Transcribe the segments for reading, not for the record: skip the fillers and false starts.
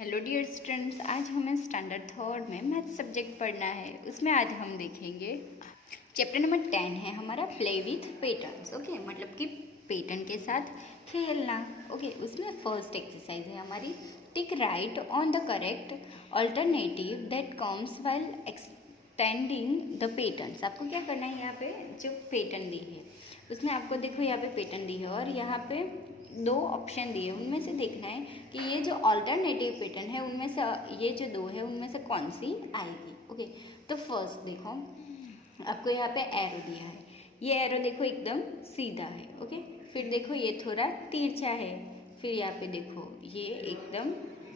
Hello dear students, आज हमें standard third में मैथ सब्जेक्ट पढ़ना है। उसमें आज हम देखेंगे चैप्टर नंबर 10 है हमारा प्ले विथ पैटर्न्स। ओके, मतलब कि पैटर्न के साथ खेलना। ओके, उसमें फर्स्ट एक्सरसाइज है हमारी tick right on the correct alternative that comes while extending the patterns. आपको क्या करना है, यहाँ पे जो पैटर्न दी है उसमें आपको देखो यहाँ पे पैटर्न दी है और यहाँ पे दो ऑप्शन दिए, उनमें से देखना है कि ये जो ऑल्टरनेटिव पैटर्न है उनमें से ये जो दो है उनमें से कौन सी आएगी। ओके, तो फर्स्ट देखो आपको यहाँ पे एरो दिया है, ये एरो देखो एकदम सीधा है। ओके, फिर देखो ये थोड़ा तिरछा है, फिर यहाँ पे देखो ये एकदम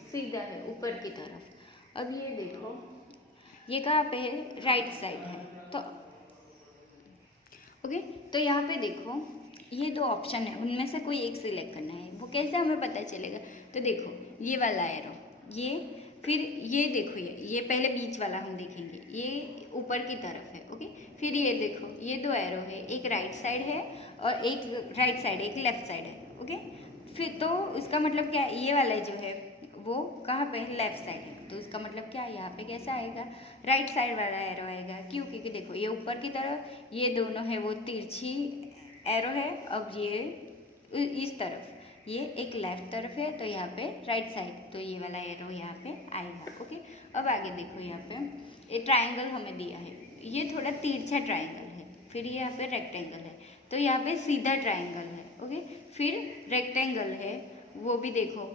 सीधा है ऊपर की तरफ। अब ये देखो ये कहाँ पे है, राइट साइड है। तो ओके, तो यहाँ पे देखो ये दो ऑप्शन है, उनमें से कोई एक सिलेक्ट करना है। वो कैसे हमें पता चलेगा, तो देखो ये वाला एरो, ये फिर ये देखो ये पहले बीच वाला हम देखेंगे, ये ऊपर की तरफ है। ओके, फिर ये देखो ये दो एरो है, एक राइट साइड है और एक राइट साइड एक लेफ्ट साइड है। ओके, फिर तो इसका मतलब क्या, ये वाला जो है वो कहाँ पे है, लेफ्ट साइड है। तो इसका मतलब क्या, यहाँ पे कैसा आएगा, राइट साइड वाला एरो आएगा। क्यों, क्योंकि देखो ये ऊपर की तरफ, ये दोनों है वो तिरछी एरो है। अब ये इस तरफ ये एक लेफ्ट तरफ है, तो यहाँ पे राइट साइड, तो ये वाला एरो यहाँ पे आएगा। ओके, अब आगे देखो यहाँ पे ये ट्राइंगल हमें दिया है, ये थोड़ा तिरछा ट्राइंगल है। फिर ये यहाँ पे रेक्टेंगल है, तो यहाँ पे सीधा ट्राइंगल है। ओके, फिर रेक्टेंगल है, वो भी देखो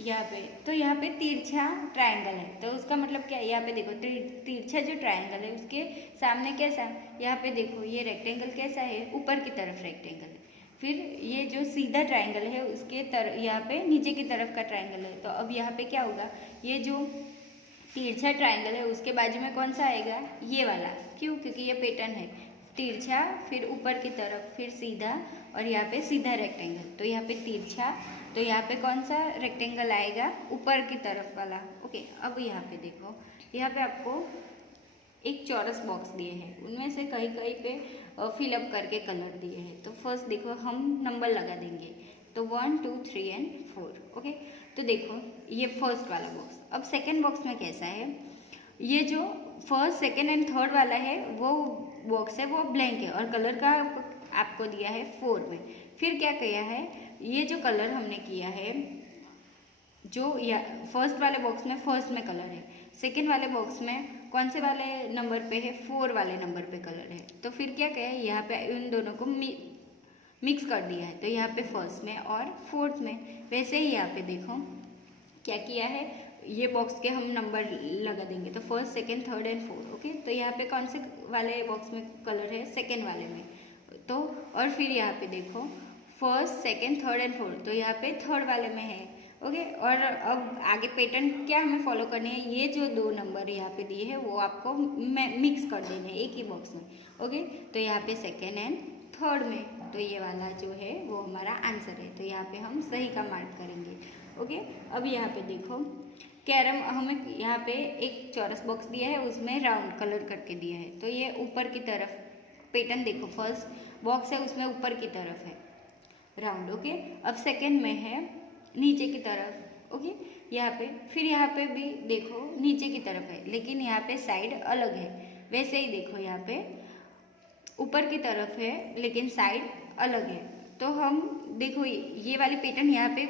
यहाँ पे, तो यहाँ पे तिरछा ट्रायंगल है। तो उसका मतलब क्या है, यहाँ पे देखो तिरछा जो ट्रायंगल है उसके सामने कैसा, यहाँ पे देखो ये रेक्टेंगल कैसा है, ऊपर की तरफ रेक्टेंगल है। फिर ये जो सीधा ट्रायंगल है उसके यहाँ पे नीचे की तरफ का ट्रायंगल है। तो अब यहाँ पे क्या होगा, ये जो तिरछा ट्रायंगल है उसके बाजू में कौन सा आएगा, ये वाला। क्यों, क्योंकि ये पैटर्न है तिरछा, फिर ऊपर की तरफ, फिर सीधा, और यहाँ पे सीधा रेक्टेंगल। तो यहाँ पे तिरछा, तो यहाँ पे कौन सा रेक्टेंगल आएगा, ऊपर की तरफ वाला। ओके, अब यहाँ पे देखो, यहाँ पे आपको एक चौरस बॉक्स दिए हैं, उनमें से कहीं कहीं पे फिलअप करके कलर दिए हैं। तो फर्स्ट देखो हम नंबर लगा देंगे, तो 1 2 3 एंड 4। ओके, तो देखो ये फर्स्ट वाला बॉक्स। अब सेकेंड बॉक्स में कैसा है, ये जो फर्स्ट सेकेंड एंड थर्ड वाला है वो बॉक्स है वो ब्लैंक है और कलर का आपको दिया है 4 में। फिर क्या किया है, ये जो कलर हमने किया है, जो या फर्स्ट वाले बॉक्स में फर्स्ट में कलर है, सेकेंड वाले बॉक्स में कौन से वाले नंबर पे है, 4 वाले नंबर पे कलर है। तो फिर क्या किया है, यहाँ पे इन दोनों को मिक्स कर दिया है। तो यहाँ पे फर्स्ट में और फोर्थ में, वैसे ही यहाँ पे देखो क्या किया है, ये बॉक्स के हम नंबर लगा देंगे। तो first second third and fourth. Okay, तो यहाँ पे कौन से वाले बॉक्स में कलर है, सेकेंड वाले में। तो और फिर यहाँ पे देखो first second third and fourth, तो यहाँ पे थर्ड वाले में है। ओके, और अब आगे पैटर्न क्या हमें फॉलो करनी है, ये जो दो नंबर यहाँ पे दिए हैं वो आपको मिक्स कर देने हैं एक ही बॉक्स में। ओके, तो यहाँ पे सेकेंड एंड थर्ड में, तो ये वाला जो है वो हमारा आंसर है। तो यहाँ पे हम सही का मार्क करेंगे। ओके, अब यहाँ पे देखो कैरम, हमें यहाँ पे एक चौरस बॉक्स दिया है, उसमें राउंड कलर करके दिया है। तो ये ऊपर की तरफ पैटर्न देखो, फर्स्ट बॉक्स है उसमें ऊपर की तरफ है राउंड। ओके, अब सेकेंड में है नीचे की तरफ। ओके, यहाँ पे फिर यहाँ पे भी देखो नीचे की तरफ है, लेकिन यहाँ पे साइड अलग है। वैसे ही देखो यहाँ पे ऊपर की तरफ है लेकिन साइड अलग है। तो हम देखो ये वाली पैटर्न यहाँ पे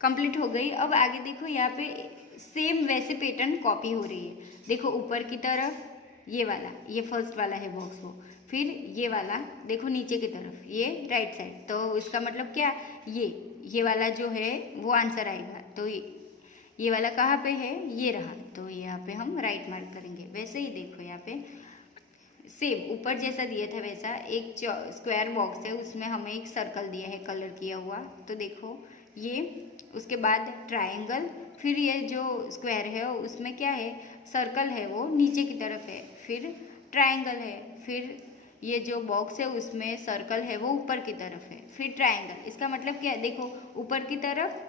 कंप्लीट हो गई। अब आगे देखो यहाँ पे सेम वैसे पैटर्न कॉपी हो रही है। देखो ऊपर की तरफ ये वाला, ये फर्स्ट वाला है बॉक्स वो, फिर ये वाला देखो नीचे की तरफ, ये राइट साइड। तो इसका मतलब क्या, ये वाला जो है वो आंसर आएगा। तो ये वाला कहाँ पे है, ये रहा, तो यहाँ पे हम राइट मार्क करेंगे। वैसे ही देखो यहाँ पे सेम ऊपर जैसा दिया था वैसा एक स्क्वायर बॉक्स है, उसमें हमें एक सर्कल दिया है कलर किया हुआ। तो देखो ये, उसके बाद ट्रायंगल, फिर ये जो स्क्वायर है उसमें क्या है, सर्कल है वो नीचे की तरफ है, फिर ट्रायंगल है, फिर ये जो बॉक्स है उसमें सर्कल है वो ऊपर की तरफ है, फिर ट्रायंगल। इसका मतलब क्या है, देखो ऊपर की तरफ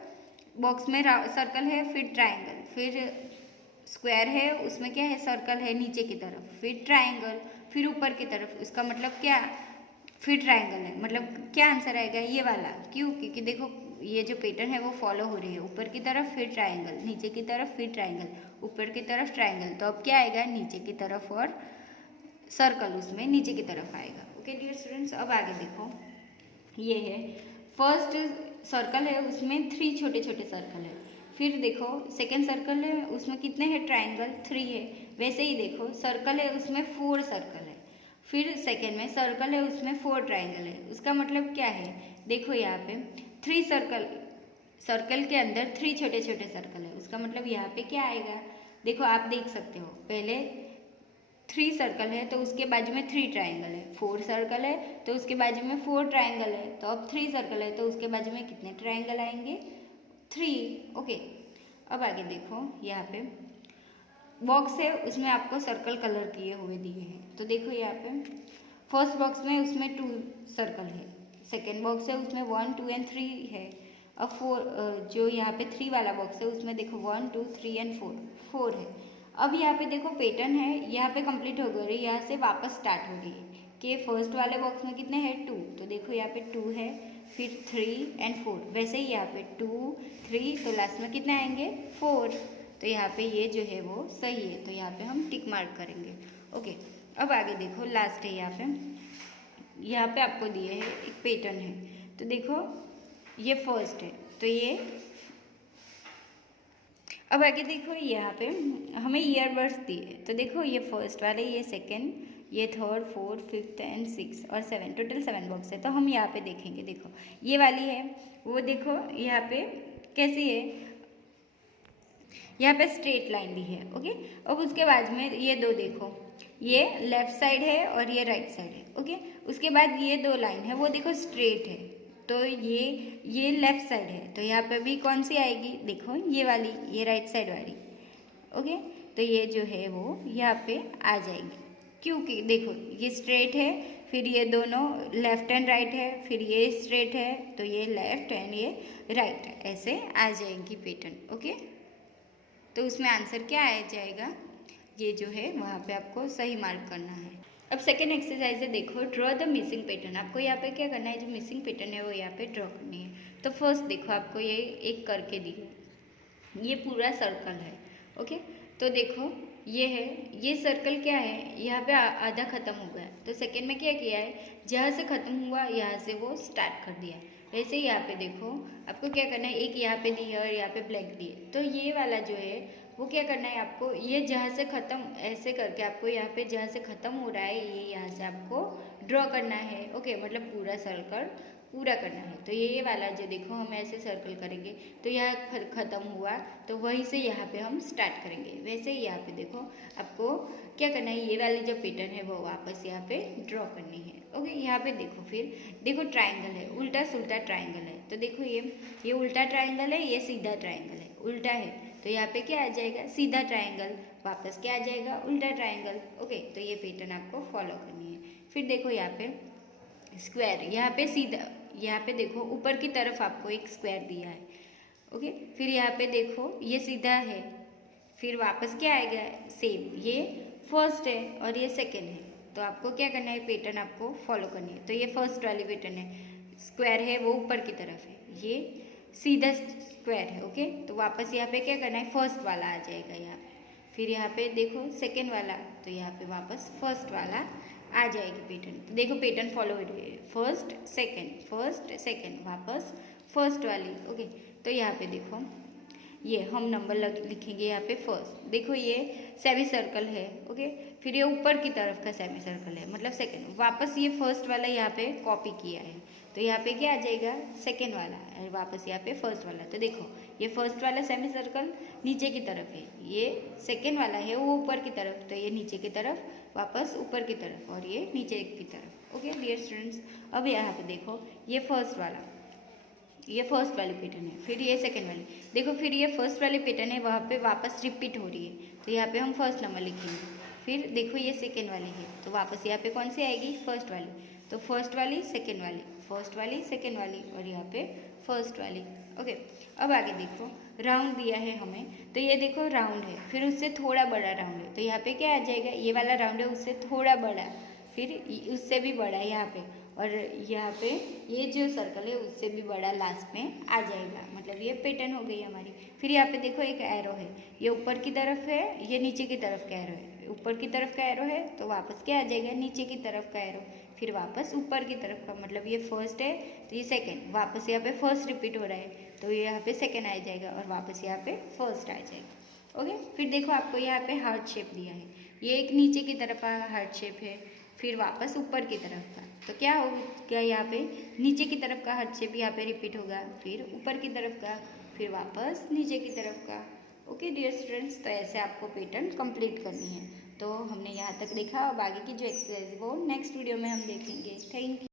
बॉक्स में सर्कल है, फिर ट्रायंगल, फिर स्क्वायर है उसमें क्या है, सर्कल है नीचे की तरफ, फिर ट्रायंगल, फिर ऊपर की तरफ। इसका मतलब क्या, फिर ट्रायंगल है, मतलब क्या आंसर आएगा, ये वाला। क्यों, क्योंकि देखो ये जो पैटर्न है वो फॉलो हो रही है, ऊपर की तरफ फिर ट्राइंगल, नीचे की तरफ फिर ट्राइंगल, ऊपर की तरफ ट्राइंगल, तो अब क्या आएगा नीचे की तरफ और सर्कल उसमें नीचे की तरफ आएगा। ओके डियर स्टूडेंट्स, अब आगे देखो, ये है फर्स्ट सर्कल है उसमें 3 छोटे छोटे सर्कल है, फिर देखो सेकेंड सर्कल है उसमें कितने हैं ट्राइंगल 3 है, वैसे ही देखो सर्कल है उसमें 4 सर्कल है, फिर सेकेंड में सर्कल है उसमें 4 ट्राइंगल है। उसका मतलब क्या है, देखो यहाँ पे 3 सर्कल, सर्कल के अंदर 3 छोटे छोटे सर्कल है, उसका मतलब यहाँ पे क्या आएगा, देखो आप देख सकते हो पहले 3 सर्कल है तो उसके बाजू में 3 ट्राइंगल है, 4 सर्कल है तो उसके बाजू में 4 ट्राइंगल है, तो अब 3 सर्कल है तो उसके बाजू में कितने ट्राइंगल आएंगे 3। ओके, अब आगे देखो यहाँ पे बॉक्स है उसमें आपको सर्कल कलर किए हुए दिए हैं, तो देखो यहाँ पे फर्स्ट बॉक्स में उसमें 2 सर्कल है, सेकेंड बॉक्स है उसमें 1 2 एंड 3 है, अब 4 जो यहाँ पे 3 वाला बॉक्स है उसमें देखो 1 2 3 एंड 4 है। अब यहाँ पे देखो पैटर्न है यहाँ पे कंप्लीट हो गई, यहाँ से वापस स्टार्ट हो रही है कि फर्स्ट वाले बॉक्स में कितने हैं 2, तो देखो यहाँ पे 2 है, फिर 3 एंड 4, वैसे ही यहाँ पे 2 3 तो लास्ट में कितने आएंगे 4, तो यहाँ पे ये जो है वो सही है, तो यहाँ पे हम टिक मार्क करेंगे। ओके, अब आगे देखो लास्ट है यहाँ पे आपको दिए है एक पैटर्न है, तो देखो ये फर्स्ट है, तो ये अब आगे देखो यहाँ पे हमें ईयरबड्स दिए, तो देखो ये फर्स्ट वाले, ये सेकेंड, ये थर्ड, फोर्थ, फिफ्थ एंड 6 और 7, टोटल 7 बॉक्स है, तो हम यहाँ पे देखेंगे, देखो ये वाली है वो देखो यहाँ पे कैसी है, यहाँ पे स्ट्रेट लाइन भी है। ओके, अब उसके बाद में ये दो देखो, ये लेफ्ट साइड है और ये राइट साइड है। ओके, उसके बाद ये 2 लाइन है वो देखो स्ट्रेट है, तो ये लेफ्ट साइड है, तो यहाँ पे भी कौन सी आएगी, देखो ये वाली, ये राइट साइड वाली। ओके, तो ये जो है वो यहाँ पे आ जाएगी, क्योंकि देखो ये स्ट्रेट है, फिर ये दोनों लेफ्ट एंड राइट है, फिर ये स्ट्रेट है तो ये लेफ्ट एंड ये राइट है, ऐसे आ जाएगी पैटर्न। ओके, तो उसमें आंसर क्या आ जाएगा, ये जो है वहाँ पे आपको सही मार्क करना है। अब सेकेंड एक्सरसाइज है, देखो ड्रॉ द मिसिंग पैटर्न, आपको यहाँ पे क्या करना है, जो मिसिंग पैटर्न है वो यहाँ पे ड्रॉ करनी है। तो फर्स्ट देखो आपको ये एक करके दी है, ये पूरा सर्कल है। ओके, तो देखो ये है, ये सर्कल क्या है, यहाँ पे आधा खत्म हो गया, तो सेकेंड में क्या किया है, जहाँ से खत्म हुआ यहाँ से वो स्टार्ट कर दिया। वैसे ही यहाँ पे देखो आपको क्या करना है, एक यहाँ पे दी है और यहाँ पे ब्लैक दी है, तो ये वाला जो है वो क्या करना है आपको, ये जहाँ से ख़त्म ऐसे करके आपको यहाँ पे जहाँ से ख़त्म हो रहा है ये यहाँ से आपको ड्रॉ करना है। ओके, मतलब पूरा सर्कल पूरा करना है। तो ये वाला जो देखो हम ऐसे सर्कल करेंगे तो यहाँ ख़त्म हुआ तो वहीं से यहाँ पे हम स्टार्ट करेंगे। वैसे ही यहाँ पे देखो आपको क्या करना है, ये वाली जो पैटर्न है वो वापस यहाँ पे ड्रॉ करनी है। ओके, यहाँ पे देखो, फिर देखो ट्राइंगल है, उल्टा सुल्टा ट्राइंगल है, तो देखो ये उल्टा ट्राइंगल है, ये सीधा ट्राइंगल है, उल्टा है तो यहाँ पे क्या आ जाएगा, सीधा ट्राइंगल, वापस क्या आ जाएगा, उल्टा ट्राइंगल। ओके, तो ये पैटर्न आपको फॉलो करनी है। फिर देखो यहाँ पे स्क्वायर, यहाँ पे सीधा, यहाँ पे देखो ऊपर की तरफ आपको एक स्क्वायर दिया है। ओके, फिर यहाँ पे देखो ये सीधा है, फिर वापस क्या आएगा, सेम, ये फर्स्ट है और ये सेकेंड है, तो आपको क्या करना है, पैटर्न आपको फॉलो करनी है। तो ये फर्स्ट वाली पैटर्न है, स्क्वायर है वो ऊपर की तरफ है, ये सीधा स्क्वायर है। ओके, तो वापस यहाँ पे क्या करना है, फर्स्ट वाला आ जाएगा यहाँ पे, फिर यहाँ पे देखो सेकेंड वाला, तो यहाँ पे वापस फर्स्ट वाला आ जाएगी पैटर्न। तो देखो पैटर्न फॉलो हो रही है, फर्स्ट सेकेंड वापस फर्स्ट वाली। ओके, तो यहाँ पे देखो ये हम नंबर लिखेंगे यहाँ पे फर्स्ट, देखो ये सेमी सर्कल है। ओके, फिर ये ऊपर की तरफ का सेमी सर्कल है मतलब सेकेंड, वापस ये फर्स्ट वाला यहाँ पे कॉपी किया है, तो यहाँ पे क्या आ जाएगा, सेकेंड वाला, और वापस यहाँ पे फर्स्ट वाला। तो देखो ये फर्स्ट वाला सेमी सर्कल नीचे की तरफ है, ये सेकेंड वाला है वो ऊपर की तरफ, तो ये नीचे की तरफ, वापस ऊपर की तरफ, और ये नीचे की तरफ। ओके डियर स्टूडेंट्स, अब यहाँ पे देखो ये फर्स्ट वाला, ये फर्स्ट वाली पैटर्न है, फिर ये सेकेंड वाली, देखो फिर ये फर्स्ट वाली पैटर्न है वहाँ पे वापस रिपीट हो रही है, तो यहाँ पे हम फर्स्ट नंबर लिखेंगे। फिर देखो ये सेकेंड वाली है, तो वापस यहाँ पे कौन सी आएगी, फर्स्ट वाली, तो फर्स्ट वाली सेकेंड वाली, फर्स्ट वाली सेकेंड वाली, और यहाँ पे फर्स्ट वाली। ओके, अब आगे देखो राउंड दिया है हमें, तो ये देखो राउंड है, फिर उससे थोड़ा बड़ा राउंड है, तो यहाँ पे क्या आ जाएगा, ये वाला राउंड है उससे थोड़ा बड़ा, फिर उससे भी बड़ा है यहाँ पे, और यहाँ पे ये जो सर्कल है उससे भी बड़ा लास्ट में आ जाएगा, मतलब ये पैटर्न हो गई हमारी। फिर यहाँ पे देखो एक एरो है, ये ऊपर की तरफ है, ये नीचे की तरफ का एरो है। ऊपर की तरफ का एरो है तो वापस क्या आ जाएगा, नीचे की तरफ का एरो, फिर वापस ऊपर की तरफ का, मतलब ये फर्स्ट है तो ये सेकेंड, वापस यहाँ पे फर्स्ट रिपीट हो रहा है तो ये यहाँ पे सेकेंड आ जाएगा और वापस यहाँ पे फर्स्ट आ जाएगा। ओके, फिर देखो आपको यहाँ पे हार्ट शेप दिया है, ये एक नीचे की तरफ का हार्ट शेप है, फिर वापस ऊपर की तरफ का, तो क्या होगा यहाँ पे नीचे की तरफ का हार्ट शेप यहाँ पे रिपीट होगा, फिर ऊपर की तरफ का, फिर वापस नीचे की तरफ का। ओके डियर स्टूडेंट्स, तो ऐसे आपको पैटर्न कंप्लीट करनी है। तो हमने यहाँ तक देखा, अब आगे की जो एक्सरसाइज है वो नेक्स्ट वीडियो में हम देखेंगे। Thank you.